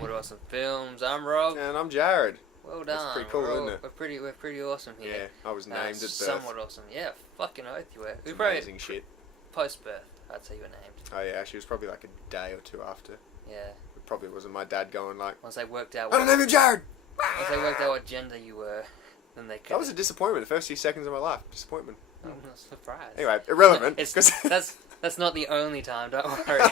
Somewhat Awesome Films. I'm Rob. And I'm Jared. Well done. That's pretty cool, isn't it? We're pretty awesome here. Yeah, I was named at birth. Somewhat awesome. Yeah, fucking oath you were. It's amazing shit. Post birth, I'd say you were named. Oh yeah, she was probably like a day or two after. Yeah. It probably wasn't my dad going like, Once they worked out. I'm name you Jared. Once they worked out what gender you were, then they could. That was a disappointment. The first few seconds of my life, disappointment. I'm not surprised. Anyway, irrelevant. That's not the only time. Don't worry.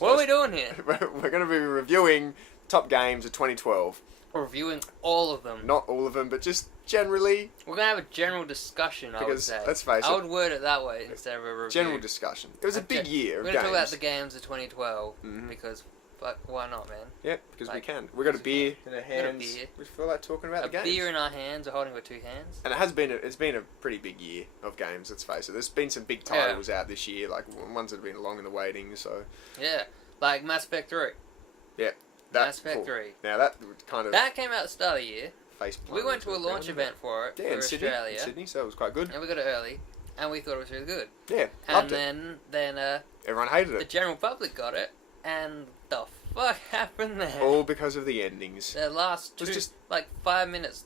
What are we doing here? We're going to be reviewing top games of 2012. We're reviewing all of them. Not all of them, but just generally. We're going to have a general discussion, I would say. Let's face it. I would word it that way instead of a review. General discussion. It was a big year of games. We're going to talk about the games of 2012 because, why not, man? Yeah, because we can. We've got a beer in our hands. We feel like talking about the games. A beer in our hands, we're holding with two hands. And it's been a pretty big year of games, let's face it. There's been some big titles out this year, like ones that have been long in the waiting, so... Yeah, like Mass Effect 3. Yeah. Mass Effect 3. Now that kind of... That came out at the start of the year. We went to a launch event for it in Australia. In Sydney, so it was quite good. And we got it early, and we thought it was really good. Yeah, loved it. And then everyone hated it. The general public got it, and the fuck happened there? All because of the endings. The last 2 to 5 minutes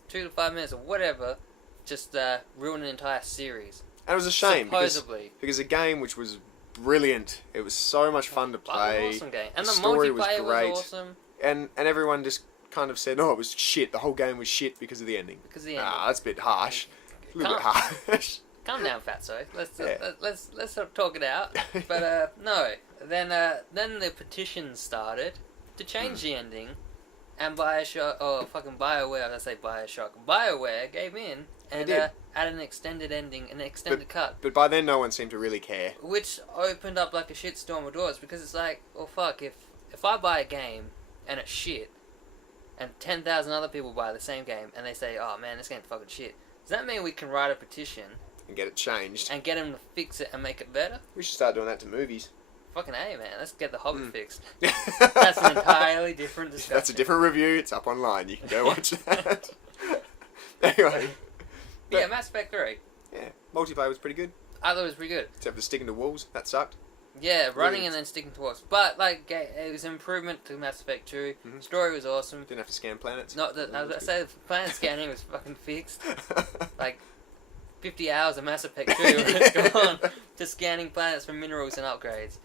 or whatever, just ruined an entire series. And it was a shame supposedly because a game which was brilliant. It was so much fun to play. It was an awesome game, and the story multiplayer was great. was awesome. And everyone just kind of said, "Oh, it was shit. The whole game was shit because of the ending." Because of the ending. Ah, that's a bit harsh. A little bit harsh. Calm down, Fatso. Let's talk it out. But no. Then the petition started to change the ending, and BioWare gave in and added an extended ending, an extended cut. But by then, no one seemed to really care. Which opened up like a shitstorm of doors because it's like, well, fuck, if I buy a game and it's shit, and 10,000 other people buy the same game and they say, oh man, this game's fucking shit, does that mean we can write a petition and get it changed and get them to fix it and make it better? We should start doing that to movies. Fucking A, man. Let's get The Hobbit fixed. That's an entirely different discussion. That's a different review. It's up online. You can go watch that. Anyway. Yeah, Mass Effect 3. Yeah, multiplayer was pretty good. I thought it was pretty good. Except for sticking to walls. That sucked. Yeah, running and then sticking to walls. But, like, it was an improvement to Mass Effect 2. Story was awesome. Didn't have to scan planets. Not that, I was about to say the planet scanning was fucking fixed. Like, 50 hours of Mass Effect 2 was gone to scanning planets for minerals and upgrades.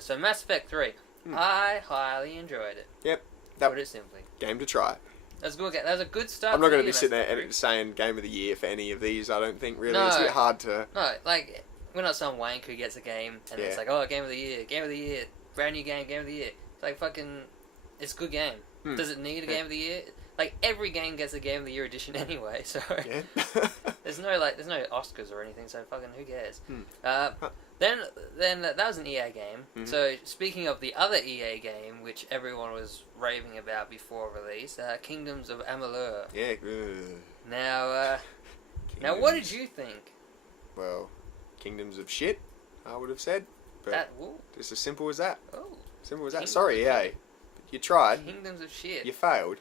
So Mass Effect 3, I highly enjoyed it. Yep. Put it simply. Game to try. That was a good start. I'm not going to be sitting there saying Game of the Year for any of these, I don't think, really. No, it's a bit hard to... No, like, we're not some wank who gets a game and it's like, oh, Game of the Year, brand new game of the Year. It's like, fucking, it's a good game. Does it need a Game of the Year? Like, every game gets a Game of the Year edition anyway, so... Yeah. there's no Oscars or anything, so fucking who cares? Then that was an EA game. So, speaking of the other EA game, which everyone was raving about before release, Kingdoms of Amalur. Yeah. Now, what did you think? Well, Kingdoms of shit, I would have said. But just as simple as that. Oh. Simple as that. Sorry, EA. You tried. Kingdoms of shit. You failed.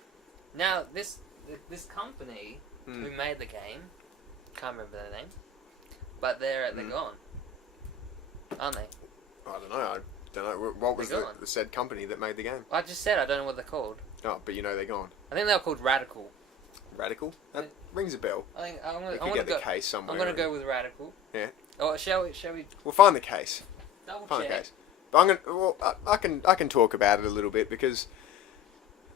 Now, this company who made the game, can't remember their name, but they're gone, aren't they? I don't know. What was the said company that made the game? I just said I don't know what they're called. Oh, but you know they're gone. I think they were called Radical. Radical? That rings a bell. I think I'm gonna get the case somewhere. I'm gonna go with Radical. Yeah. Oh, shall we? We'll find the case. Double check. The case. But I'm gonna. Well, I can talk about it a little bit because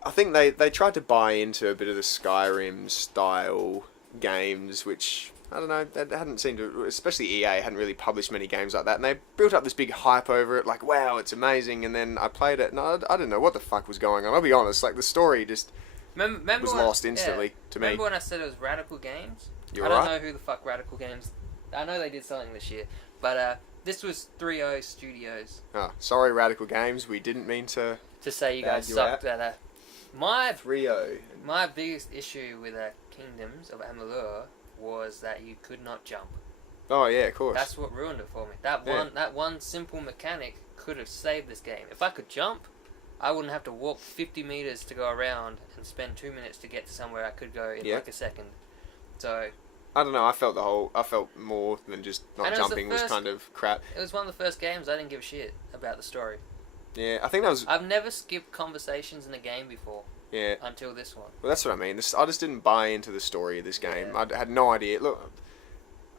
I think they tried to buy into a bit of the Skyrim style games, which I don't know. That hadn't seemed to, especially EA hadn't really published many games like that, and they built up this big hype over it, like wow, it's amazing. And then I played it, and I didn't know what the fuck was going on. I'll be honest, like the story just was lost instantly to me. Remember when I said it was Radical Games? You're I don't right. know who the fuck Radical Games. I know they did something this year, but this was 3O Studios. Oh, sorry, Radical Games. We didn't mean to say you guys sucked at my 3O. My biggest issue with Kingdoms of Amalur was that you could not jump. Oh yeah, of course. That's what ruined it for me. That one simple mechanic could have saved this game. If I could jump, I wouldn't have to walk 50 meters to go around and spend 2 minutes to get to somewhere I could go in like a second. So I don't know. I felt more than just not jumping was kind of crap. It was one of the first games I didn't give a shit about the story. Yeah, I think that was... I've never skipped conversations in a game before. Yeah. Until this one. Well, that's what I mean. I just didn't buy into the story of this game. Yeah. I had no idea. Look,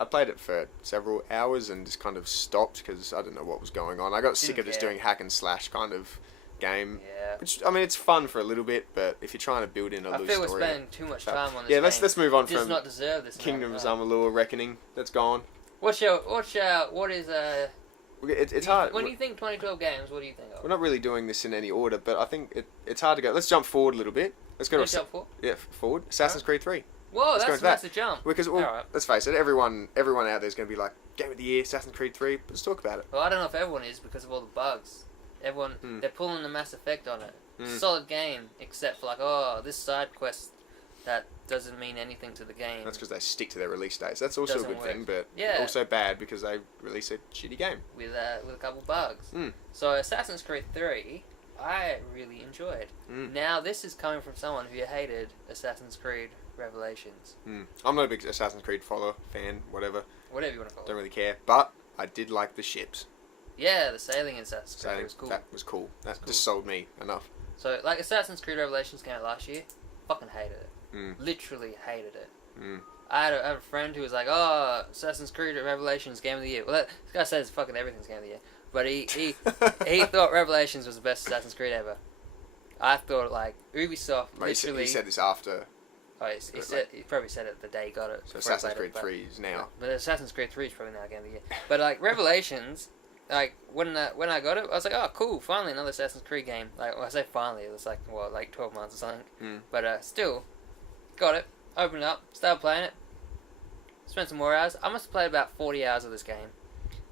I played it for several hours and just kind of stopped because I didn't know what was going on. I got sick of just doing hack and slash kind of game. Yeah. Which, I mean, it's fun for a little bit, but if you're trying to build in a loose story... I feel we're spending too much time on this Yeah, game. let's move on it does from not deserve this Kingdom of Amalur Reckoning. That's gone. What is It's hard. When you think 2012 games, what do you think of? We're not really doing this in any order, but I think it's hard to go. Let's jump forward a little bit. Let's go jump forward? Yeah, forward. Assassin's Creed 3. Whoa, that's a jump. Because, let's face it, everyone out there is going to be like, Game of the Year, Assassin's Creed 3. Let's talk about it. Well, I don't know if everyone is because of all the bugs. Everyone, they're pulling the Mass Effect on it. Solid game, except for like, this side quest that doesn't mean anything to the game. That's because they stick to their release dates. That's also a good thing, but also bad because they release a shitty game. With a couple bugs. So Assassin's Creed 3, I really enjoyed. Now this is coming from someone who hated Assassin's Creed Revelations. I'm not a big Assassin's Creed follower, fan, whatever. Whatever you want to call it. Don't really care, but I did like the ships. Yeah, the sailing in Assassin's Creed was cool. That was cool. That just sold me enough. So, like, Assassin's Creed Revelations came out last year. Fucking hated it. Literally hated it. I had a friend who was like, Assassin's Creed Revelations Game of the Year. Well, this guy says fucking everything's Game of the Year. But he thought Revelations was the best Assassin's Creed ever. I thought, like, Ubisoft literally... He said this after... Oh, he probably said it the day he got it. So Assassin's Creed 3 is now. But Assassin's Creed 3 is probably now Game of the Year. But, like, Revelations... Like, when I got it, I was like, oh, cool, finally another Assassin's Creed game. Like, well, I say finally, it was like, 12 months or something. But, still, got it, opened it up, started playing it, spent some more hours. I must have played about 40 hours of this game.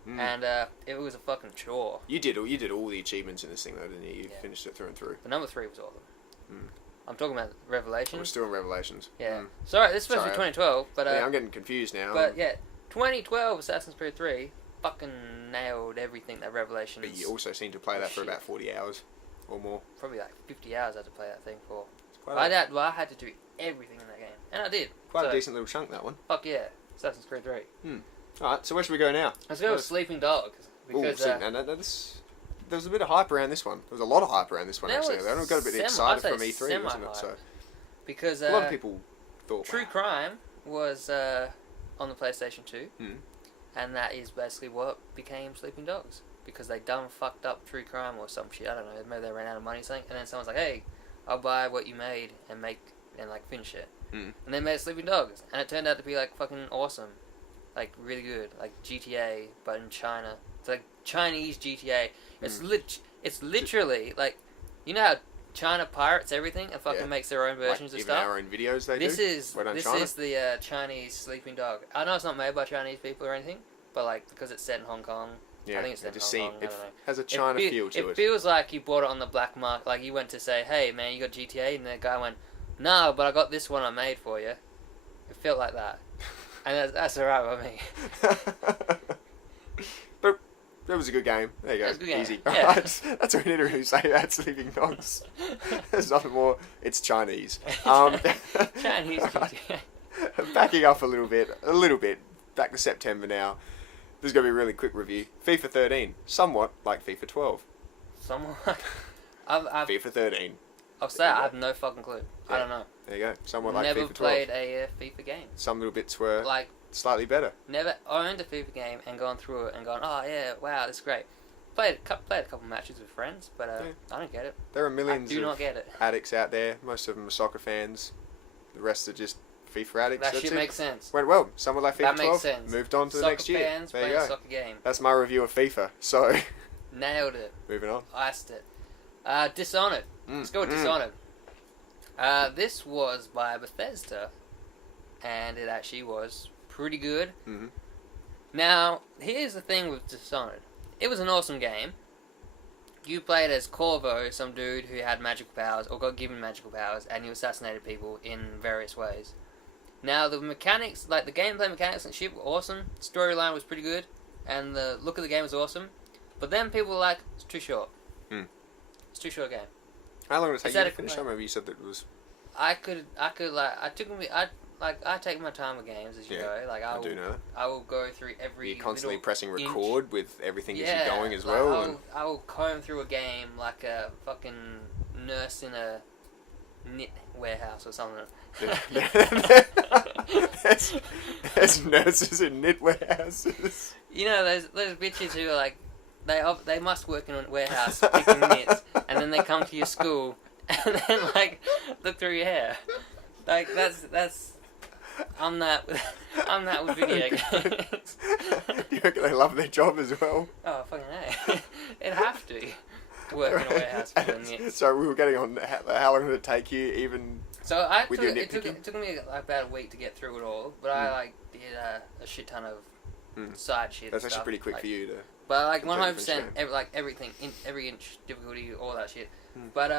And, it was a fucking chore. You did all the achievements in this thing, though, didn't you? You finished it through and through. But number 3 was awesome. I'm talking about Revelations. We're still in Revelations. Yeah. Sorry, this is supposed to be 2012, but... yeah, I'm getting confused now. But, yeah, 2012 Assassin's Creed 3... fucking nailed everything that Revelations... But you also seem to play that for about 40 hours or more. Probably like 50 hours I had to play that thing for. I had to do everything in that game. And I did. Quite a decent little chunk, that one. Fuck yeah. Assassin's Creed 3. Alright, so where should we go now? Let's go with Sleeping Dogs. Because, there was a bit of hype around this one. There was a lot of hype around this one, actually. They got a bit excited from E3, wasn't it? So, because a lot of people thought... True Crime was on the PlayStation 2. And that is basically what became Sleeping Dogs. Because they fucked up True Crime or some shit. I don't know. Maybe they ran out of money or something. And then someone's like, hey, I'll buy what you made and finish it. And they made Sleeping Dogs. And it turned out to be like fucking awesome. Like really good. Like GTA, but in China. It's like Chinese GTA. It's literally like, you know how China pirates everything and fucking makes their own versions of stuff. Even our own videos they do. This is the Chinese Sleeping Dog. I know it's not made by Chinese people or anything, but like because it's set in Hong Kong. Yeah, I think it's set in Hong Kong. It has a China feel to it. It feels like you bought it on the black market. Like you went to say, "Hey man, you got GTA," and the guy went, "No, but I got this one I made for you." It felt like that, and that's alright with me. But that was a good game. There you go. Good game. Easy. Yeah. That's what we need to really say about Sleeping Dogs. There's nothing more. It's Chinese. Chinese GTA. Backing up a little bit. Back to September now. This is going to be a really quick review. FIFA 13. Somewhat like FIFA 12. Somewhat. FIFA 13. I'll say I have no fucking clue. Yeah. I don't know. There you go. Somewhat like FIFA 12. Never played a FIFA game. Some little bits were slightly better. Never owned a FIFA game and gone through it and gone, oh yeah, wow, this is great. Played a couple matches with friends, but I don't get it. There are millions of addicts out there. Most of them are soccer fans. The rest are just FIFA addicts. That shit makes sense. Went well. Someone like FIFA 12. Makes sense. Moved on to the next year. Fans there you go. Soccer game. That's my review of FIFA. So nailed it. Moving on. Iced it. Dishonored. Let's go with Dishonored. This was by Bethesda, and it actually was pretty good. Now, here's the thing with Dishonored. It was an awesome game. You played as Corvo, some dude who had magical powers, or got given magical powers, and you assassinated people in various ways. Now, the mechanics, like the gameplay mechanics and shit were awesome. Storyline was pretty good, and the look of the game was awesome. But then people were like, it's too short. It's too short a game. How long did it take you to finish? I remember you said that it was... I take my time with games as you go. Like I do know that. I will go through every. You're constantly pressing inch. record with everything as you're going as well. I will comb through a game like a fucking nurse in a knit warehouse or something. there's nurses in knit warehouses. You know those bitches who are like they must work in a warehouse picking knits, and then they come to your school and then like look through your hair. Like that's I'm that with video games. You reckon they love their job as well? Oh fucking hey! It'd have to work in a warehouse picking knits. So we were getting on. How long did it take you even? So it took me about a week to get through it all, but I did a shit ton of side shit. That's and actually stuff. pretty quick for you to. But like 100%, everything, every inch difficulty, all that shit. But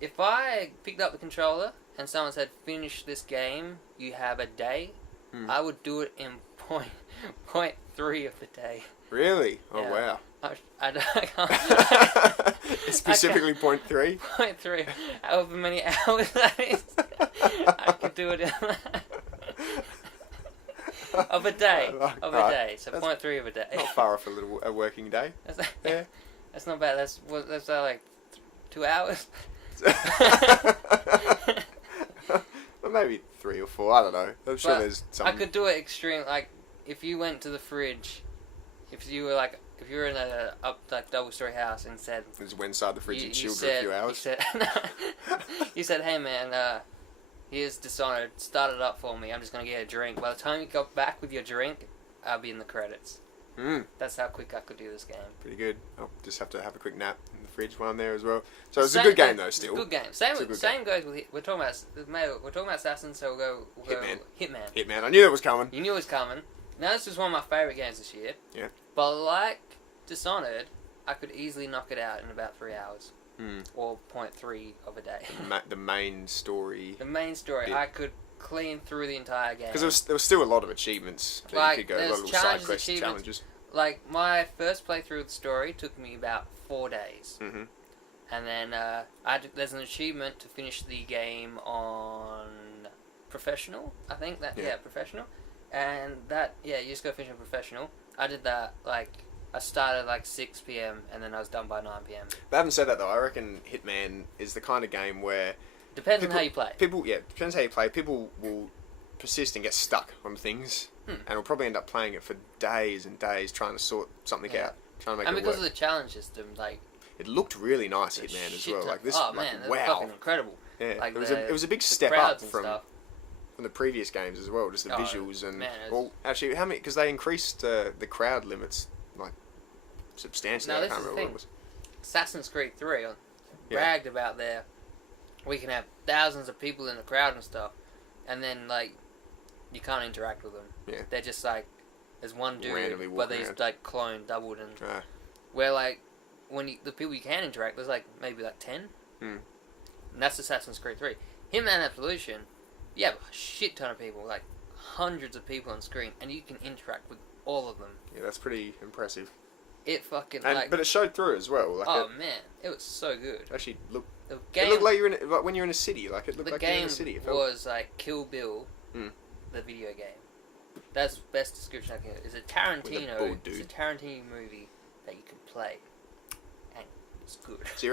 if I picked up the controller and someone said finish this game, you have a day, I would do it in point 0.3 of the day. Really? Oh yeah. wow. I can't. Specifically 0.3? 0.3. However many hours that is, I could do it in of a day. Day. So 0.3 of a day. Not far off a working day. That's not bad. That's like 2 hours. Well, maybe 3 or 4. I don't know. I'm sure there's some. I could do it extreme. Like if you went to the fridge, if you were in a double-story house and said, just went inside the fridge and chilled for a few hours. You said, hey man, here's Dishonored. Start it up for me. I'm just gonna get a drink. By the time you got back with your drink, I'll be in the credits. That's how quick I could do this game. Pretty good. I'll just have to have a quick nap in the fridge while I'm there as well. So it's a good game though. Still, it's a good game. Same goes with we're talking about Assassin, so we'll go Hitman. Hitman. I knew that was coming. You knew it was coming. Now this is one of my favourite games this year. Yeah. But like Dishonored, I could easily knock it out in about 3 hours. Or 0.3 of a day. The main story. The main story. I could clean through the entire game. Because there was still a lot of achievements that you could go, a lot of side quest challenges. Like, my first playthrough of the story took me about 4 days. And then there's an achievement to finish the game on Professional, I think. Professional. And you just go finish on Professional. I did that, I started 6 p.m. and then I was done by 9 p.m. But having said that though, I reckon Hitman is the kind of game where... Depends on how you play. Depends how you play. People will persist and get stuck on things. And will probably end up playing it for days and days trying to sort something out. Trying to make it work. And because of the challenge system, it looked really nice, Hitman, as well. That's fucking incredible. Yeah, it was a big step up from the previous games as well, just the visuals and... Well, actually, how many... Because they increased the crowd limits, substantially. I can't remember what it was. Assassin's Creed 3 bragged about we can have thousands of people in the crowd and stuff, and then, you can't interact with them. Yeah. They're just, there's one dude, but he's, cloned, doubled, and... Where, when the people you can interact, there's, maybe, 10. And that's Assassin's Creed 3. Hitman Absolution, you have a shit ton of people, hundreds of people on screen, and you can interact with all of them. Yeah, that's pretty impressive. It fucking, but it showed through as well. Man, it was so good. Actually, it looked like when you're in a city. It looked like you're in a city. The game was Kill Bill, the video game. That's the best description I can give. It's a Tarantino. It's a Tarantino movie that you can play, and it's good. So you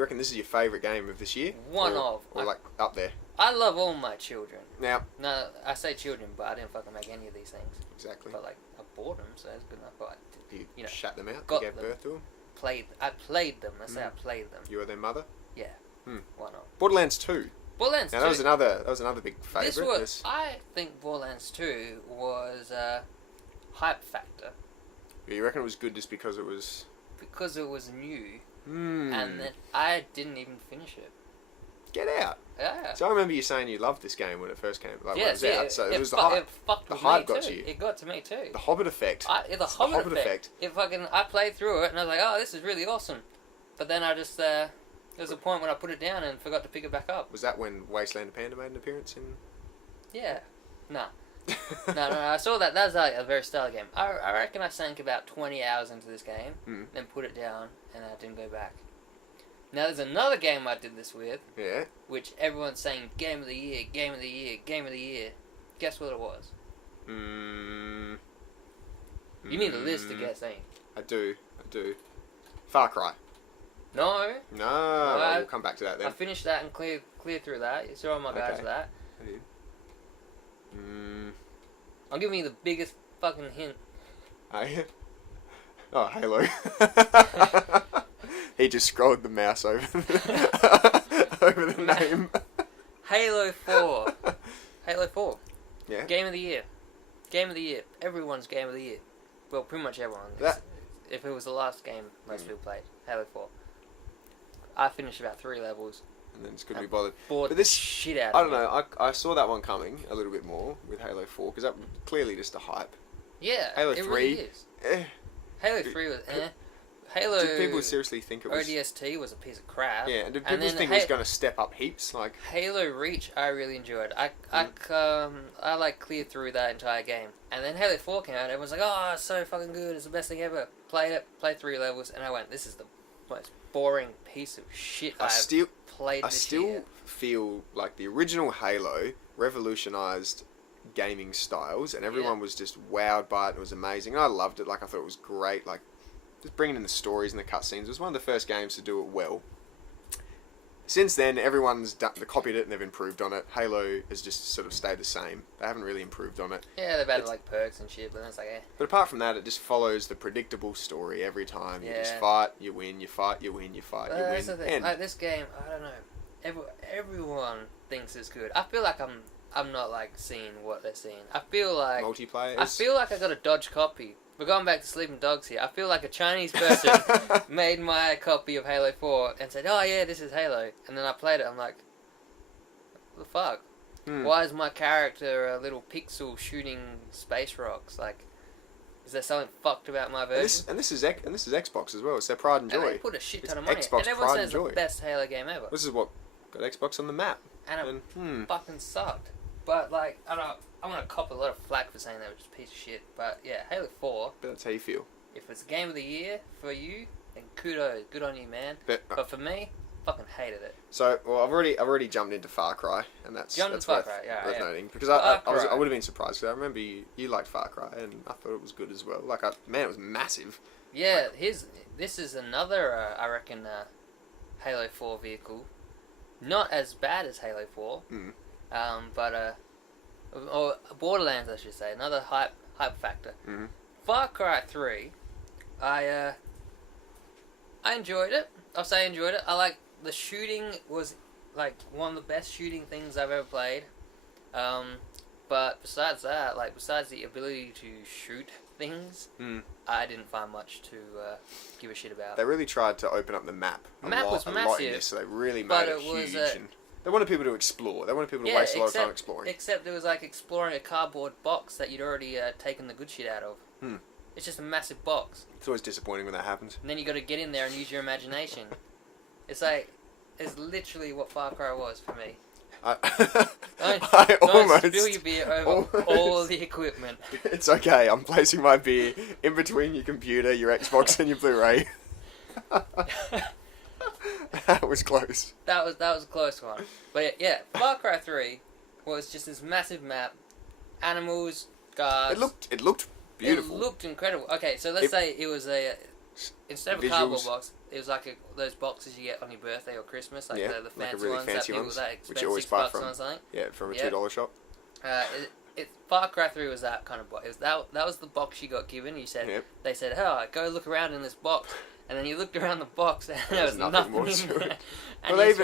reckon this is your favourite game of this year? Or up there? I love all my children. Now, no, I say children, but I didn't fucking make any of these things. Exactly. But I bought them, so that's good enough. But you shut them out. You gave birth to them. I played them. I say I played them. You were their mother. Yeah. Why not? Borderlands 2. Borderlands 2. Now that was another big favourite. I think Borderlands 2 was hype factor. You reckon it was good just because it was? Because it was new, and then I didn't even finish it. Get out. Yeah. So I remember you saying you loved this game when it first came. When it was out. So it was the hype. The hype got to you. It got to me too. The Hobbit effect. The Hobbit effect. I played through it and I was like, oh, this is really awesome. But then I just there was a point when I put it down and forgot to pick it back up. Was that when Wasteland Panda made an appearance in? Yeah. No. No. I saw that. That was a very style game. I reckon I sank about 20 hours into this game, then put it down, and I didn't go back. Now there's another game I did this with, Yeah. which everyone's saying Game of the Year, Game of the Year, Game of the Year. Guess what it was? You need a list to guess, ain't I do. Far Cry. No. No, we'll come back to that then. I finished that and cleared through that. You saw all my guys with that. I'll give you the biggest fucking hint. Oh, Halo. He just scrolled the mouse over over the name. Halo 4. Halo 4. Yeah. Game of the Year. Game of the Year. Everyone's Game of the Year. Well, pretty much everyone. If it was the last game most people played, Halo 4. I finished about 3 levels. And then just couldn't be bothered. But this shit out I of don't know. I saw that one coming a little bit more with Halo 4 because that was clearly just a hype. Yeah, Halo it 3. really is. Halo 3 was Halo. Did people seriously think it was? ODST was a piece of crap. Yeah, and did people think it was going to step up heaps? Like Halo Reach, I really enjoyed. I like cleared through that entire game, and then Halo 4 came out. And everyone's like, "Oh, it's so fucking good! It's the best thing ever." Played 3 levels, and I went, "This is the most boring piece of shit I've played this year." I still feel like the original Halo revolutionized gaming styles, and everyone was just wowed by it. It was amazing. I loved it. Like I thought it was great. Like just bringing in the stories and the cutscenes. It was one of the first games to do it well. Since then, everyone's copied it and they've improved on it. Halo has just sort of stayed the same. They haven't really improved on it. Yeah, they've added like perks and shit, but that's like But apart from that, it just follows the predictable story every time. You just fight, you win, you fight, you win, you fight, you win. That's the thing. Like this game, I don't know. Everyone thinks it's good. I feel like I'm not like seeing what they're seeing. I feel like multiplayer. I feel like I got a dodge copy. We're going back to Sleeping Dogs here. I feel like a Chinese person made my copy of Halo 4 and said, "Oh yeah, this is Halo," and then I played it. I'm like, "What the fuck? Why is my character a little pixel shooting space rocks? Like, is there something fucked about my version?" And this is Xbox as well. It's their pride and joy. And they put a shit ton of money. Xbox and everyone pride says and it's joy. the best Halo game ever. This is what got Xbox on the map. And it fucking sucked. But like, I don't know. I'm gonna cop a lot of flack for saying that was just a piece of shit. But yeah, Halo 4. But that's how you feel. If it's Game of the Year for you, then kudos, good on you, man. But for me, fucking hated it. So, well, I've already jumped into Far Cry, and that's worth noting because I would have been surprised because I remember you liked Far Cry, and I thought it was good as well. Like, man, it was massive. Yeah, this is another I reckon Halo 4 vehicle, not as bad as Halo 4, but or Borderlands, I should say, another hype factor. Far Cry 3, I enjoyed it. I'll say I enjoyed it. I like the shooting was like one of the best shooting things I've ever played. But besides that, like besides the ability to shoot things, I didn't find much to give a shit about. They really tried to open up the map. The map was massive, so they really made it huge. They wanted people to explore. They wanted people to waste a lot of time exploring. Except it was like exploring a cardboard box that you'd already taken the good shit out of. It's just a massive box. It's always disappointing when that happens. And then you got to get in there and use your imagination. It's like, it's literally what Far Cry was for me. Don't spill your beer over all the equipment. It's okay. I'm placing my beer in between your computer, your Xbox, and your Blu-ray. That was close. That was a close one. But yeah, Far Cry 3 was just this massive map, animals, guards. It looked beautiful. It looked incredible. Okay, so let's say it was instead of a cardboard box, it was like those boxes you get on your birthday or Christmas, like the fancy, really ones fancy that ones, people that which you spend always $6 buy from. On something. Yeah, from a $2 shop. Far Cry 3 was that kind of box. That was the box you got given. You said they said, "Oh, go look around in this box," and then you looked around the box and there was nothing more in there. And well, you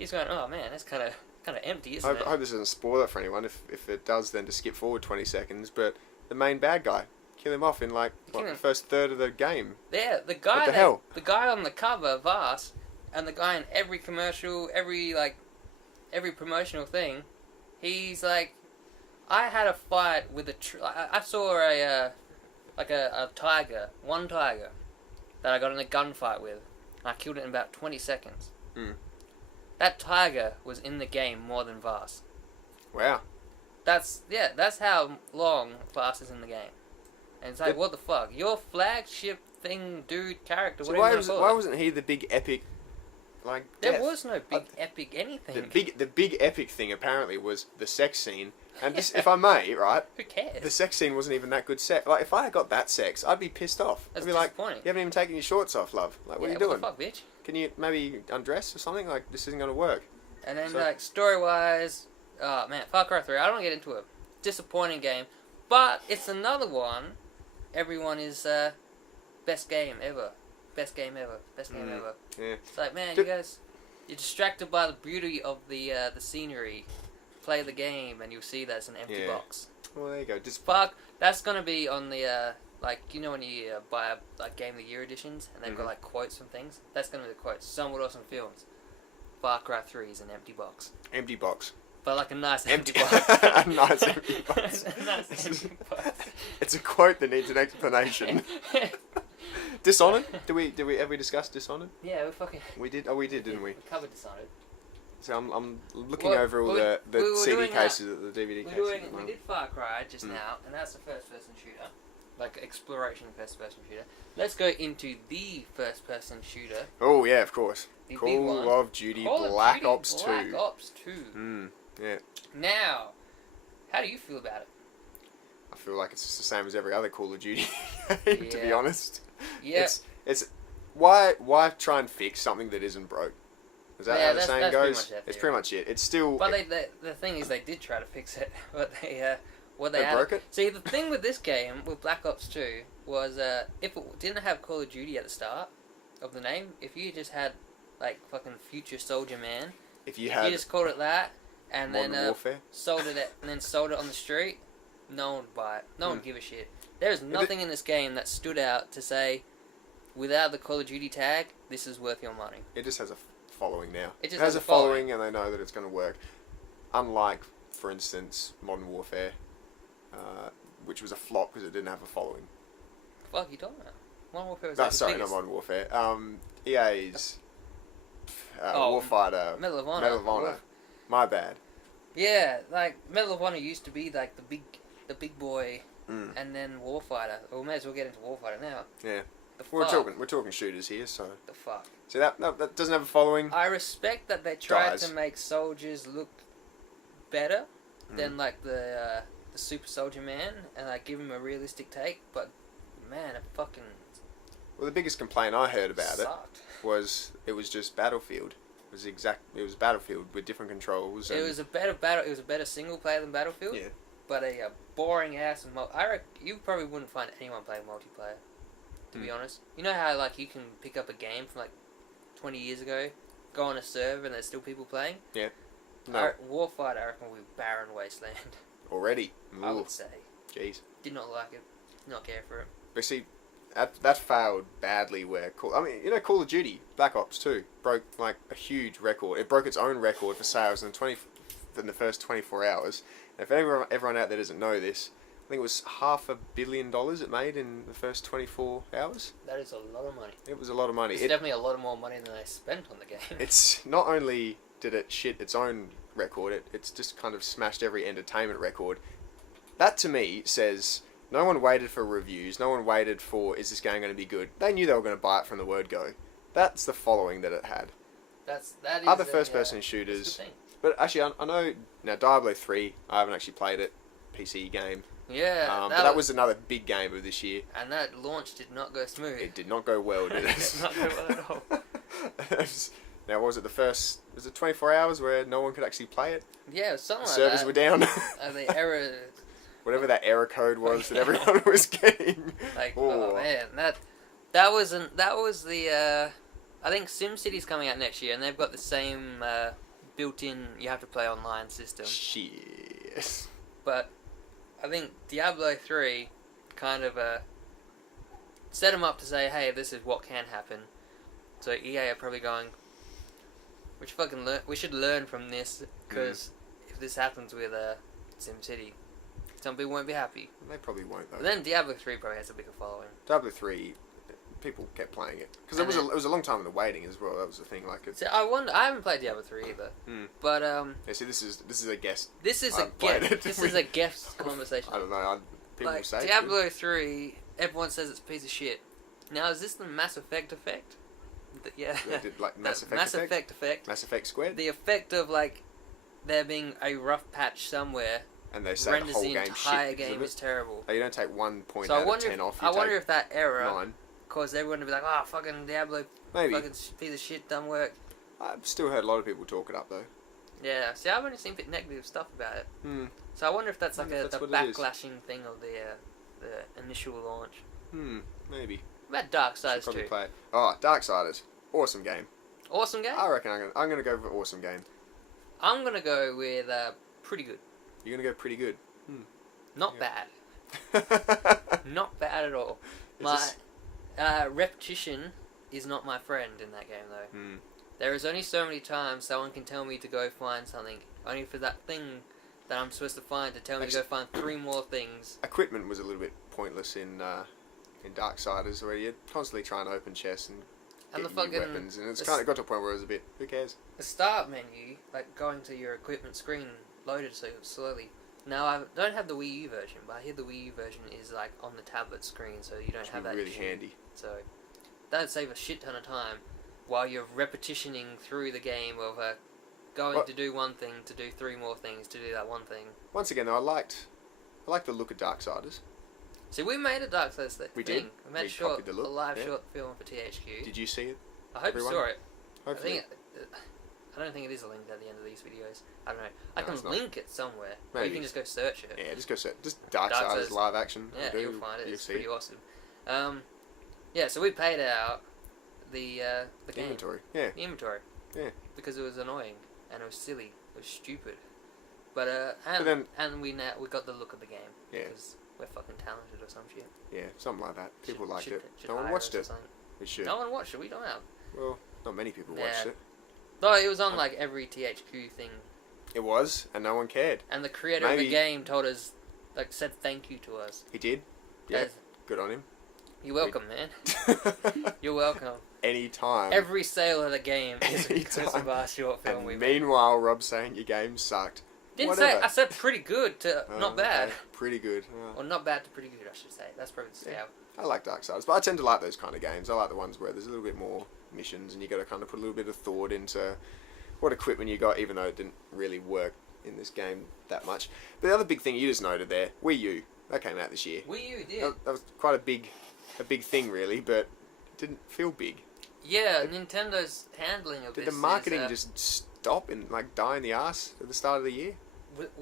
just went, "Oh man, that's kind of empty, isn't it?" I hope this doesn't spoil it for anyone. If it does, then to skip forward 20 seconds. But the main bad guy, kill him off in the first third of the game. Yeah, the guy. What the hell? The guy on the cover, Vaas, and the guy in every commercial, every promotional thing, he's like, I had a fight with I saw a tiger, one tiger, that I got in a gunfight with, and I killed it in about 20 seconds. That tiger was in the game more than Vaas. Wow. That's how long Vaas is in the game. And it's like, what the fuck? Your flagship thing, dude, character, So whatever you want to call it. why wasn't he the big epic, like There death. was no big epic anything. The big epic thing apparently was the sex scene. And this, if I may, right? Who cares? The sex scene wasn't even that good sex. Like, if I had got that sex, I'd be pissed off. That's I'd be like, disappointing. you haven't even taken your shorts off, love. Like, what are you doing? What the fuck, bitch? Can you maybe undress or something? Like, this isn't going to work. And then, So- like, story-wise, oh, man, Far Cry 3, I don't want to get into a disappointing game, but it's another one. Everyone is, best game ever. Best game ever. Best game ever. Yeah. It's like, man, you guys, you're distracted by the beauty of the scenery. Play the game, and you'll see that it's an empty box. Well, there you go. Fuck, that's gonna be on the, like, you know when you buy, like, Game of the Year editions, and they've got, like, quotes and things? That's gonna be the quotes. Somewhat awesome films. Far Cry 3 is an empty box. Empty box. But, like, a nice empty Empty. box. A nice empty box. A nice empty box. It's a quote that needs an explanation. Dishonored? Did we ever discuss Dishonored? Yeah, we fucking... We did. Oh, we did, didn't we? We covered Dishonored. So I'm looking Well, over all we the were CD doing cases, the DVD cases. We did Far Cry just now, and that's a first-person shooter. Like, exploration first-person shooter. Let's go into the first-person shooter. Oh yeah, of course. The big Call one. of Duty Black Ops 2. Black Ops 2. Yeah. Now, how do you feel about it? I feel like it's just the same as every other Call of Duty game, to be honest. Yeah. It's why try and fix something that isn't broke? Is that how the saying that's goes? pretty much It's pretty much it. It's still. But the thing is, they did try to fix it, but they They broke it? See, the thing with this game, with Black Ops 2, was if it didn't have Call of Duty at the start of the name, if you just had, like, fucking Future Soldier Man, if you had just called it that, and Modern then Warfare, sold it on the street, no one would buy it. No one would give a shit. There's nothing in this game that stood out to say, without the Call of Duty tag, this is worth your money. it just has a following now. It just has has a a following. following, and they know that it's going to work. Unlike, for instance, Modern Warfare, which was a flop because it didn't have a following. Fuck you talking about? Modern Warfare was No, like the sorry, biggest. not Modern Warfare. EA's Oh, Warfighter. Medal of Honor. Medal of Honor. My bad. Yeah, like Medal of Honor used to be like the big boy, Mm. and then Warfighter. We may as well get into Warfighter now. Yeah. The We're fuck? talking shooters here, so. The fuck. See that doesn't have a following. I respect that they tried Guys. to make soldiers look better than like the Super Soldier Man, and like give him a realistic take. But man, it fucking Well, the biggest complaint I heard about sucked. it was just Battlefield. It was Battlefield with different controls. It was a better battle. It was a better single player than Battlefield. Yeah. But a boring ass. You probably wouldn't find anyone playing multiplayer. To be honest, you know how like you can pick up a game from like 20 years ago, go on a server, and there's still people playing. Yeah. No. Warfighter, I reckon, will be barren wasteland. Already. I Ooh. would say. Jeez. Did not like it. Did not care for it. But see, that failed badly. Where Call of Duty Black Ops 2 broke like a huge record. It broke its own record for sales in the first 24 hours. And if everyone out there doesn't know this, I think it was $500 million it made in the first 24 hours. That is a lot of money. It was a lot of money. It's definitely a lot more money than they spent on the game. It's not only did it shit its own record, it's just kind of smashed every entertainment record. That to me says no one waited for reviews, no one waited for is this game going to be good. They knew they were going to buy it from the word go. That's the following that it had. That is Other first-person shooters, that's the thing. but actually I know now Diablo 3. I haven't actually played it, PC game. Yeah, But that was another big game of this year. and that launch did not go smooth. It did not go well, did it? It did not go well at all. Now, what was it was it 24 hours where no one could actually play it? Yeah, something The like servers that. were down. The error, Whatever that error code was that everyone was getting. like, Oh. oh man, that was the. I think SimCity's coming out next year, and they've got the same built-in you have to play online system. Shit. But I think Diablo 3 kind of set them up to say, hey, this is what can happen. So EA are probably going, we should learn from this, because if this happens with SimCity, some people won't be happy. They probably won't though. But then Diablo 3 probably has a bigger following. Diablo 3, people kept playing it because it was a long time in the waiting as well. That was the thing. Like it's. So I haven't played Diablo 3 either. But Yeah, see, this is a guess. this is I've played it. this is a guest conversation. I don't know. People Like say Diablo 3, everyone says it's a piece of shit. Now is this the Mass Effect? Yeah. They did like Mass Effect Mass Effect effect. Mass Effect Squared. The effect of like there being a rough patch somewhere And they say the renders whole the game entire shit because game of it. is terrible. Like, you don't take 1 point So out of 10 off. You I wonder take if that error 9. caused everyone to be like, oh, fucking Diablo, Maybe. fucking piece of shit, don't work. I've still heard a lot of people talk it up though. Yeah, see, I've only seen negative stuff about it. Hmm. So I wonder if that's like Wonder if the that's what it is. backlashing thing of the initial launch. Maybe. About Should Darksiders probably 2. play it. Oh, Darksiders. Awesome game. Awesome game? I reckon I'm gonna go for awesome game. I'm gonna go with pretty good. You're gonna go pretty good. Not Yeah. bad. Not bad at all. Is My this- repetition is not my friend in that game though. There is only so many times someone can tell me to go find something, only for that thing that I'm supposed to find to tell me to go find 3 more things. Equipment was a little bit pointless in Darksiders, where you're constantly trying to open chests and And the get new fucking weapons, and it's kind of got to a point where it was a bit, who cares? the start menu, like going to your equipment screen, loaded so slowly. Now I don't have the Wii U version, but I hear the Wii U version is like on the tablet screen, so you don't Which have would that be really issue. handy. So that'd save a shit ton of time while you're repetitioning through the game of going to do one thing, to do 3 more things, to do that one thing. Once again, though, I liked the look of Darksiders. See, we made a Darksiders thing. We did. We made We a copied the look, live yeah. short film for THQ. Did you see it? I hope everyone? you saw it. Hopefully. I don't think it is a link at the end of these videos. I don't know. I No, it's can not. link it somewhere. Or Maybe. you can just go search it. Yeah, just go set. Just Darksiders live action. Yeah, will do. you'll find it. It's see pretty awesome. Yeah, so we paid out the game. Inventory. Yeah. The inventory. Yeah. Because it was annoying and it was silly. It was stupid. But and we got the look of the game. Yeah. Because we're fucking talented or some shit. Yeah, something like that. People liked it. Should No one hire watched us or it. something. We should. No one watched it. We don't have. Well, not many people Yeah. watched it. Though it was on like every THQ thing. It was, and no one cared. And the creator of the Maybe- game told us, like, said thank you to us. He did. Yeah. As- Good on him. You're welcome, man. You're welcome. Anytime. Every sale of the game is because Anytime. of our short film And we made. meanwhile, Rob saying your game sucked. Didn't Whatever. say, I said pretty good to Oh, not bad. okay. Pretty good. Or not bad to pretty good, I should say. That's probably the scale. I like Darksiders, but I tend to like those kind of games. I like the ones where there's a little bit more missions and you got to kind of put a little bit of thought into what equipment you got, even though it didn't really work in this game that much. But the other big thing you just noted there, Wii U, that came out this year. Wii U did. That was quite a big thing, really, but it didn't feel big. Yeah, Nintendo's handling of Did this the marketing is, just stop and like die in the ass at the start of the year?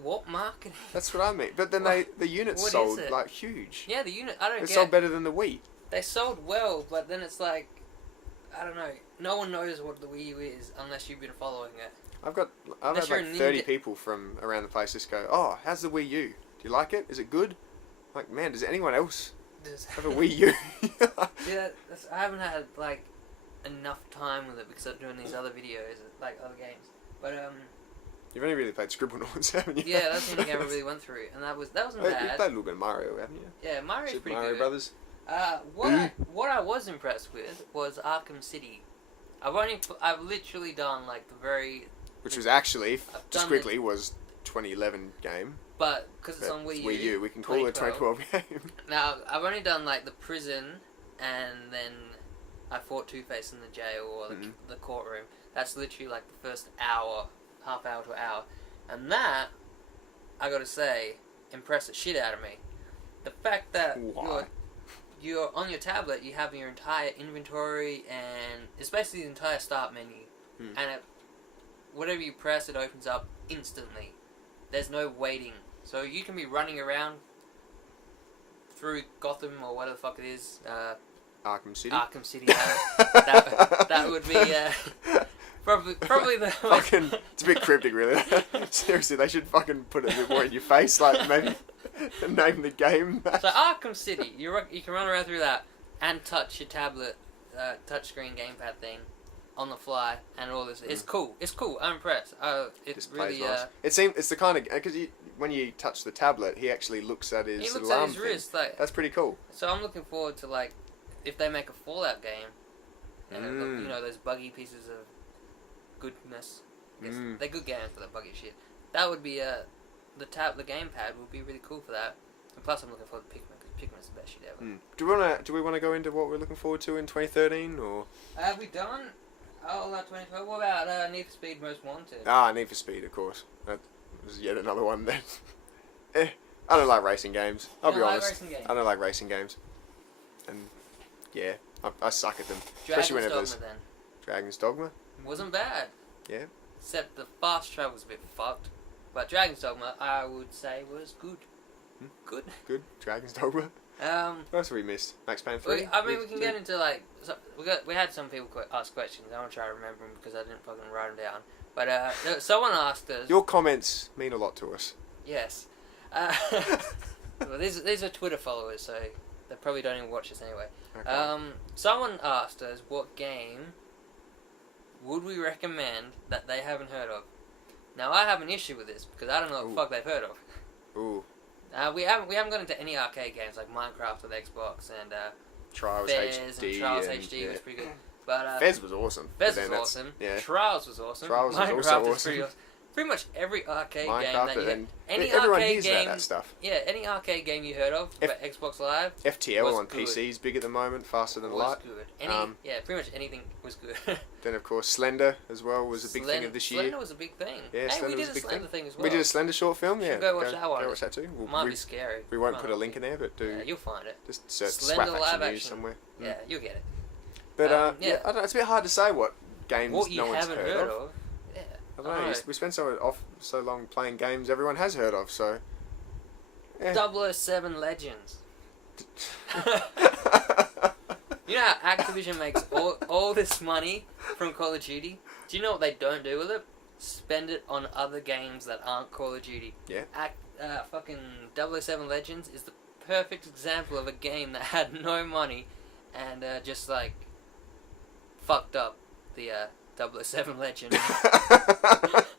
What marketing? That's what I mean. But then the units what is sold it? like huge. Yeah, the unit, I don't It get sold better than the Wii. They sold well, but then it's like, I don't know. No one knows what the Wii U is unless you've been following it. I've had Unless like you're a 30 ninja- people from around the place just go, oh, how's the Wii U? Do you like it? Is it good? Like, man, does anyone else have a Wii U? Yeah, I haven't had like enough time with it because I'm doing these other videos, like other games. But You've only really played Scribblenauts, haven't you? yeah, that's the only game I really went through, and that wasn't You bad. played a little bit of Mario, haven't you? Yeah, Mario's Super pretty Mario good. Brothers. What I was impressed with was Arkham City. I've literally done like the very, Which was actually, I've just done quickly, was 2011 game. but because it's But on Wii Wii U. U, we can call it a 2012 game. Now I've only done like the prison, and then I fought Two-Face in the jail or the courtroom. That's literally like the first hour, half hour to an hour, and that I gotta say impressed the shit out of me. The fact that Why? you're on your tablet, you have your entire inventory, and it's basically the entire start menu, and whatever you press, it opens up instantly. There's no waiting, so you can be running around through Gotham or whatever the fuck it is. Arkham City. Arkham City. That would be probably the most Fucking, it's a bit cryptic, really. Seriously, they should fucking put it a bit more in your face, like maybe name the game. So Arkham City, you can run around through that and touch your tablet, touchscreen gamepad thing on the fly and all this. It's cool. It's cool. I'm impressed. It's Just plays really nice. It's the kind of, because when you touch the tablet, he actually looks at his he looks alarm at his thing. wrist like. That's pretty cool. So I'm looking forward to like if they make a Fallout game, and you know those buggy pieces of goodness. They're good games for that buggy shit. That would be the gamepad would be really cool for that. And plus, I'm looking forward to Pikmin because Pikmin's the best shit ever. Do we want to go into what we're looking forward to in 2013 or? Have we done? Oh, 2012. What about Need for Speed Most Wanted? Need for Speed, of course. That was yet another one then. I don't like racing games. I'll be honest. I don't like racing games. And yeah, I suck at them. Dragon's Dogma then. Dragon's Dogma? Wasn't bad. Yeah. Except the fast travel's a bit fucked. But Dragon's Dogma, I would say, was good. Good. Good. Dragon's Dogma. What else have we missed? Max Payne 3? We can get into like... we had some people ask questions. I want to try to remember them because I didn't fucking write them down. But someone asked us... Your comments mean a lot to us. Yes. Well, these are Twitter followers, so they probably don't even watch us anyway. Okay. Someone asked us what game would we recommend that they haven't heard of. Now I have an issue with this because I don't know what the fuck they've heard of. Ooh. We haven't got into any arcade games like Minecraft with Xbox and Trials Fez HD and Trials HD was pretty good. But Fez was awesome. Fez was awesome. Yeah. Trials was awesome. Minecraft was awesome. Pretty awesome. Pretty much every arcade Minecraft game that you get, any everyone arcade hears game, about that stuff. Yeah, any arcade game you heard of, but Xbox Live. FTL on PC is big at the moment, faster than light. Good. Pretty much anything was good. Then of course Slender as well was a big thing of this year. Slender was a big thing. Yeah, hey, Slender we was did a big Slender thing as well. We did a Slender short film. Yeah, go watch that one. Go watch that too. Might be scary. We won't put a link in there, but yeah, you'll find it. Just search Slender Swap live Action News action somewhere. Yeah, you'll get it. But I don't know, it's a bit hard to say what games what you no one's haven't heard of. Yeah. I don't know. We spent so long playing games everyone has heard of, so. Yeah. 007 Legends. You know how Activision makes all this money from Call of Duty? Do you know what they don't do with it? Spend it on other games that aren't Call of Duty. Yeah. Fucking 007 Legends is the perfect example of a game that had no money and just like fucked up the 007 Legend.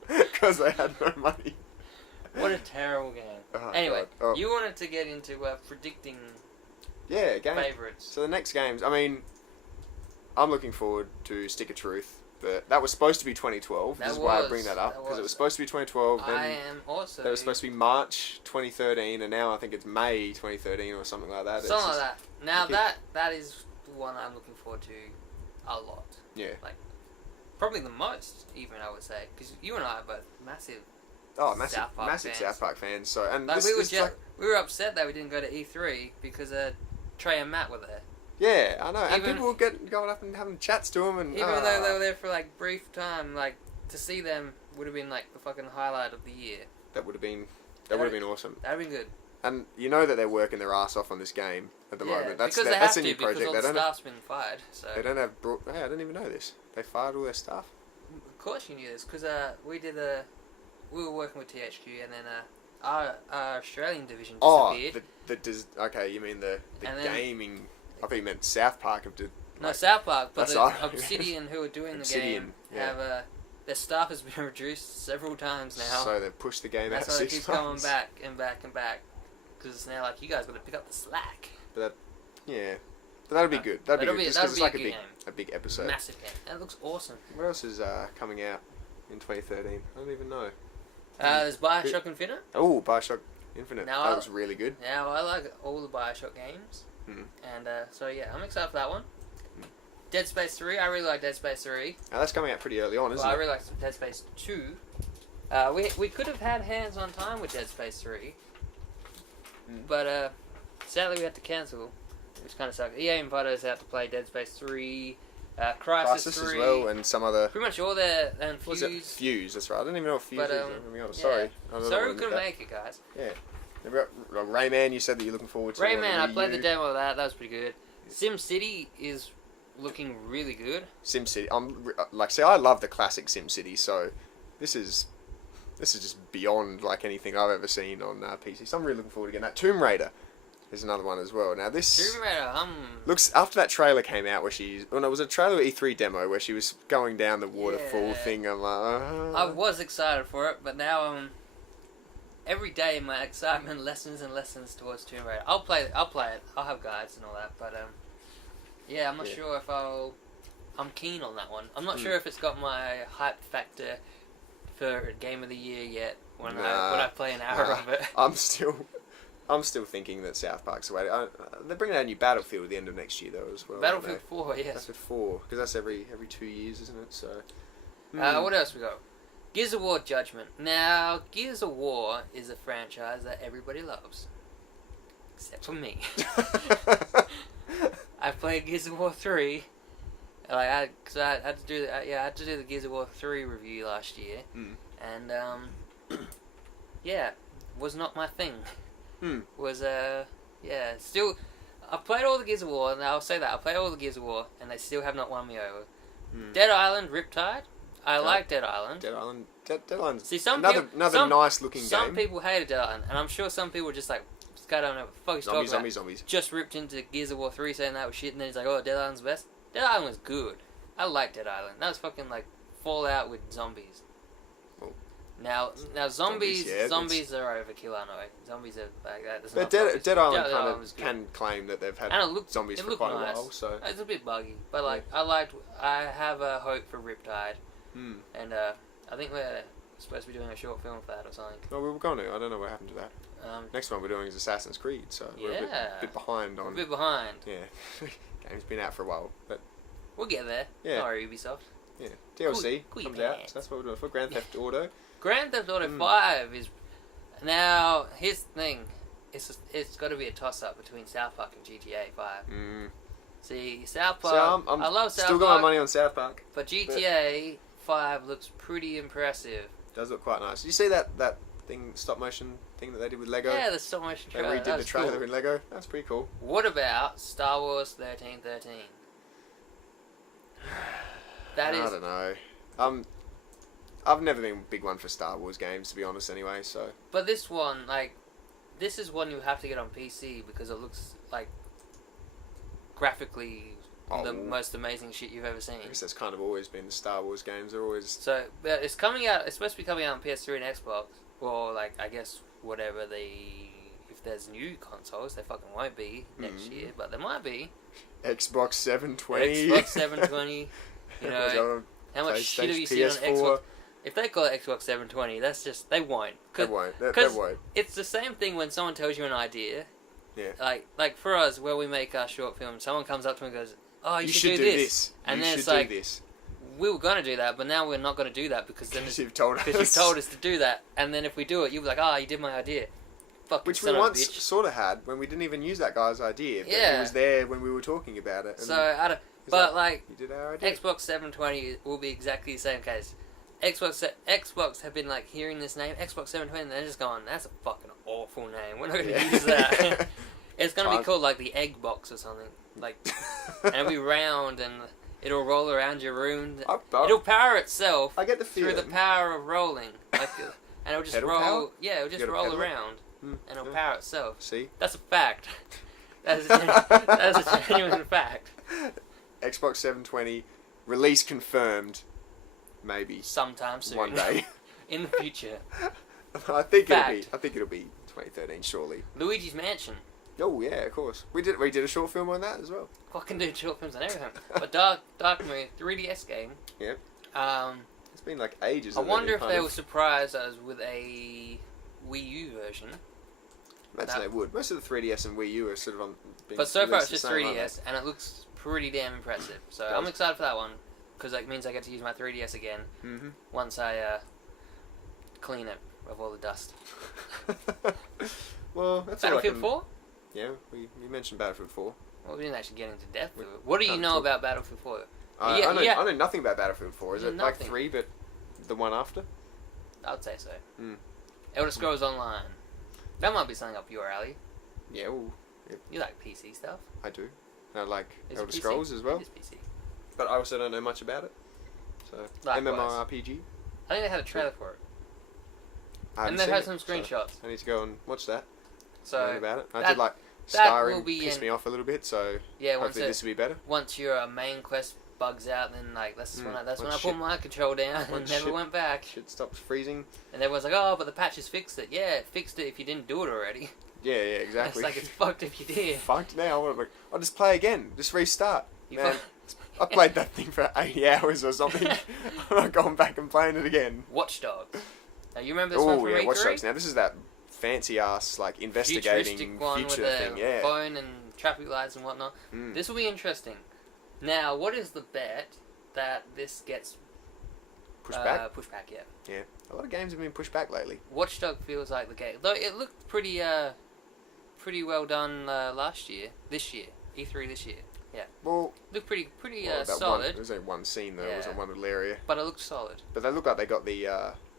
Because they had no money. What a terrible game. Oh, anyway, you wanted to get into predicting favourites. So the next games, I mean, I'm looking forward to Stick of Truth. But that was supposed to be 2012. This is why I bring that up. Because it was supposed to be 2012. Then I am also... That was supposed to be March 2013. And now I think it's May 2013 or something like that. Something like that. Now that is the one I'm looking forward to a lot. Yeah. Like, probably the most, even, I would say. Because you and I are both massive South Park fans. So, and like, we were upset that we didn't go to E3 because Trey and Matt were there. Yeah, I know. And people were going up and having chats to them. And, even though they were there for like brief time, like to see them would have been like the fucking highlight of the year. That would have been awesome. That would have been good. And you know that they're working their ass off on this game at the moment. That's because they have a new project. Because all the staff's been fired. So they don't have. Hey, I didn't even know this. They fired all their staff. Of course you knew this because we were working with THQ and then our Australian division disappeared. Okay, you mean the gaming. I thought you meant South Park. No, South Park, but Obsidian, who are doing the game, have their staff has been reduced several times now. So they've pushed the game out 6 times. That's why they keep going back and back and back. Because it's now like, you guys got to pick up the slack. But that'll be good. That'll be good. Just because it's like a big episode. Massive game. That looks awesome. What else is coming out in 2013? I don't even know. There's Bioshock Infinite. Oh, Bioshock Infinite. That looks really good. Now, I like all the Bioshock games. And so yeah, I'm excited for that one. Dead Space 3, I really like Dead Space 3. Now that's coming out pretty early on, isn't it? I really like Dead Space 2. We could have had hands-on time with Dead Space 3. But sadly we had to cancel, which kind of sucked. EA invited us out to play Dead Space 3, Crysis 3. as well, and some other... Pretty much all their... And Fuse. Fuse, that's right. I don't even know what Fuse is. Sorry. Sorry we couldn't make it, guys. Yeah. Rayman, you said that you're looking forward to. Rayman, I played the demo of that. That was pretty good. SimCity is looking really good. SimCity, I love the classic SimCity, so this is just beyond like anything I've ever seen on PC. So I'm really looking forward to getting that. Tomb Raider is another one as well. Now this Tomb Raider, looks, after that trailer came out where it was a trailer E3 demo where she was going down the waterfall thing. I'm like, I was excited for it, but now every day my excitement lessens and lessens towards Tomb Raider. I'll play it. I'll have guides and all that, but I'm not sure if I'm keen on that one. I'm not sure if it's got my hype factor for Game of the Year yet when I play an hour of it. I'm still I'm still thinking that South Park's the way. They're bringing out a new Battlefield at the end of next year, though, as well. Battlefield 4, yes. Battlefield 4, because that's every 2 years, isn't it? So. What else we got? Gears of War Judgment. Now, Gears of War is a franchise that everybody loves. Except for me. I played Gears of War 3. Like, I had to do the Gears of War 3 review last year. And, yeah, was not my thing. Was, still... I've played all the Gears of War, and I'll say that. I played all the Gears of War, and they still have not won me over. Dead Island, Riptide. I like Dead Island. Dead Island's See, another nice looking game. Some people hated Dead Island, and I'm sure some people were just like, this guy don't know what the fuck he's talking about. Zombies. Just ripped into Gears of War 3 saying that was shit, and then he's like, oh, Dead Island's best. Dead Island was good. I like Dead Island. That was fucking like Fallout with zombies. Well, now zombies are overkill, I know. Zombies are like that. But Dead Island kind of can claim that they've had zombies for quite a while. So it's a bit buggy, but like I have a hope for Riptide. And I think we're supposed to be doing a short film for that or something. No, we were going to. I don't know what happened to that. Next one we're doing is Assassin's Creed, so we're a bit behind on... We're a bit behind. Yeah. Game's been out for a while, but... We'll get there. Yeah. Sorry, Ubisoft. Yeah. DLC comes out, so that's what we're doing for Grand Theft Auto. Grand Theft Auto 5 is... Now, here's the thing. It's got to be a toss-up between South Park and GTA 5. See, South Park... So I love South Park. Still got my money on South Park. But GTA 5 looks pretty impressive. Does look quite nice. Did you see that stop motion thing that they did with Lego? Yeah, the stop motion trailer. They redid the trailer in Lego. That's pretty cool. What about Star Wars 1313? I don't know. I've never been a big one for Star Wars games, to be honest, anyway, so... But this one, this is one you have to get on PC because it looks, graphically the most amazing shit you've ever seen. I guess that's kind of always been the Star Wars games. They're always... So, but it's supposed to be coming out on PS3 and Xbox, or, I guess, whatever if there's new consoles, they fucking won't be next year, but there might be. Xbox 720. Xbox 720, you know, how much shit have you seen on Xbox? If they call it Xbox 720, that's just... They won't. They won't. It's the same thing when someone tells you an idea. Yeah. Like for us, where we make our short films, someone comes up to me and goes, oh, you should do this. And then it's like, we were going to do that, but now we're not going to do that because then you've told us to do that. And then if we do it, you'll be like, oh, you did my idea. Which we once sort of had when we didn't even use that guy's idea. But he was there when we were talking about it. So, I don't... But, you did our idea. Xbox 720 will be exactly the same case. Xbox have been hearing this name, Xbox 720, and they're just going, that's a fucking awful name. We're not going to use that. It's going to be called the Egg Box or something. And it'll be round and it'll roll around your room. It'll power itself. I get the feeling. Through the power of rolling. And it'll just roll. Power? Yeah, it'll just roll around. And it'll power itself. See? That's a fact. That's a genuine fact. Xbox 720 release confirmed. Maybe sometime soon. One day. In the future. I think it'll be 2013 surely. Luigi's Mansion. Oh yeah, of course. We did a short film on that as well. Fucking do short films on everything. But Dark Moon 3DS game. Yeah. It's been ages. I wonder if they will surprise us with a Wii U version. Imagine they would. Most of the 3DS and Wii U are sort of on. But so far it's just 3DS, and it looks pretty damn impressive. So I'm excited for that one. Because that means I get to use my 3DS again once I clean it of all the dust. Well, that's Battlefield 4? Yeah, we mentioned Battlefield 4. Well, we didn't actually get into depth of it. What do you know about Battlefield 4? I know nothing about Battlefield 4. Is it like 3, but the one after? I would say so. Elder Scrolls Online. That might be something up your alley. Yeah, well... Yep. You like PC stuff? I do. I like Elder Scrolls as well. It is PC. But I also don't know much about it. So, MMORPG. I think they had a trailer for it. And they had some screenshots. I need to go and watch that. So learn about it. I did Skyrim pissed me off a little bit, so hopefully this will be better. Once your main quest bugs out, then that's when I put my control down and never went back. Shit stops freezing. And everyone's like, oh, but the patches fixed it. Yeah, it fixed it if you didn't do it already. Yeah, exactly. It's fucked if you did. Fucked now. I'll just play again. Just restart. I played that thing for 80 hours or something. I'm not going back and playing it again. Watch Dogs. Now, you remember this one from E3? Watch Dogs. Now, this is that fancy ass like investigating futuristic one future with thing. a Yeah. phone and traffic lights and whatnot. This will be interesting. Now, what is the bet that this gets Pushed back. Pushed back, yeah. Yeah. A lot of games have been pushed back lately. Watch Dogs feels like the game, though it looked pretty well done last year. This year, E3 this year. Yeah. Well, Looked pretty that solid. There was only one scene though. Yeah. It wasn't one little area. But it looked solid. But they look like they got the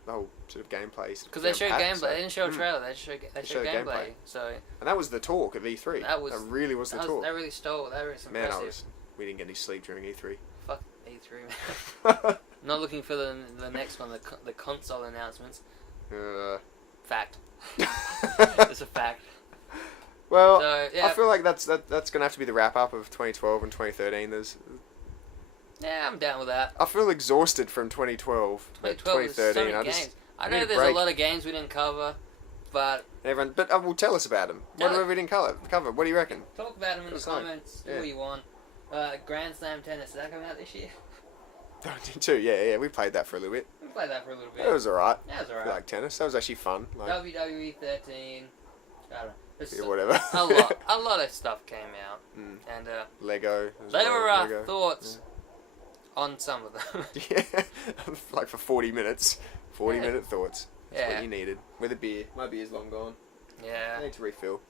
whole sort of gameplay. Because they showed gameplay. They didn't show a trailer. They showed gameplay. So. And that was the talk of E3. That really was the talk. That really stole. That was impressive. Man, we didn't get any sleep during E3. Fuck E3, man. Not looking for the next one. The console announcements. Fact. It's a fact. Well, so, yeah. I feel like that's gonna have to be the wrap up of 2012 and 2013. Yeah, I'm down with that. I feel exhausted from 2012 and 2013. So many games. I know there's a lot of games we didn't cover, but but will tell us about them. What we didn't cover? What do you reckon? Talk about them in the comments. Do what you want. Grand Slam Tennis, did that come out this year? Too, yeah. We played that for a little bit. We played that for a little bit. It was alright. Yeah, it was alright. I like tennis. That was actually fun. WWE 13. I don't know. Yeah, whatever. A lot of stuff came out, and Lego. They were our thoughts on some of them. Yeah, like for 40 minutes, 40-minute thoughts. That's what you needed with a beer. My beer's long gone. Yeah. I need to refill.